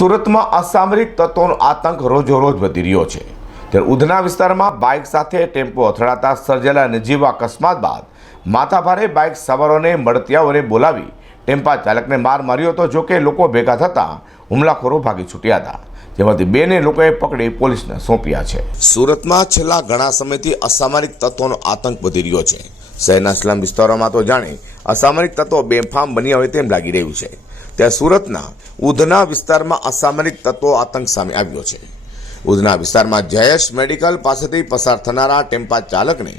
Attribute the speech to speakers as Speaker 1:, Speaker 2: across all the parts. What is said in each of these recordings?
Speaker 1: સુરતમાં અસામરિક તત્વોનો આતંક રોજોરોજ વધી રહ્યો છે. ત્યારે ઉધના વિસ્તારમાં બાઇક સાથે ટેમ્પો અથડાતા સર્જેલા નજીવ અકસ્માત બાદ માથાભારે બાઇક સવારોને મળતિયાઓને બોલાવી ટેમ્પા ચાલકને માર માર્યો હતો, જોકે લોકો ભેગા થતાં હુમલાખોરો ભાગી છૂટ્યા હતા. જેમાંથી બેને લોકોએ પકડી પોલીસને સોંપ્યા છે. સુરતમાં છેલ્લા ઘણા સમયથી અસામરિક તત્વોનો આતંક વધી રહ્યો છે. શહેરના સ્લમ વિસ્તારોમાં તો જાણે અસામરિક તત્વો બેફામ બન્યા હોય તેમ લાગી રહ્યું છે. ત્યાં સુરતના ઉધના વિસ્તારમાં અસામરિક તત્વો આતંક સામે આવ્યો છે. ઉધના વિસ્તારમાં જયેશ મેડિકલ પાસેથી પસાર થનારા ટેમ્પા ચાલકને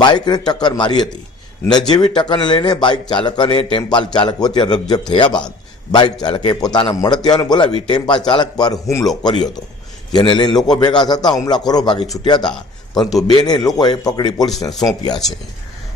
Speaker 1: બાઇકને ટક્કર મારી હતી. નજીવી ટક્કરને લઈને બાઇક ચાલક અને ટેમ્પા ચાલક વચ્ચે રકઝક થયા બાદ બાઇક ચાલકે પોતાના મળતિયાને બોલાવી ટેમ્પા ચાલક પર હુમલો કર્યો હતો. જેને લઈને લોકો ભેગા થતા હુમલાખોરો ભાગી છૂટ્યા હતા, પરંતુ બેને લોકોએ પકડી પોલીસને સોંપ્યા છે.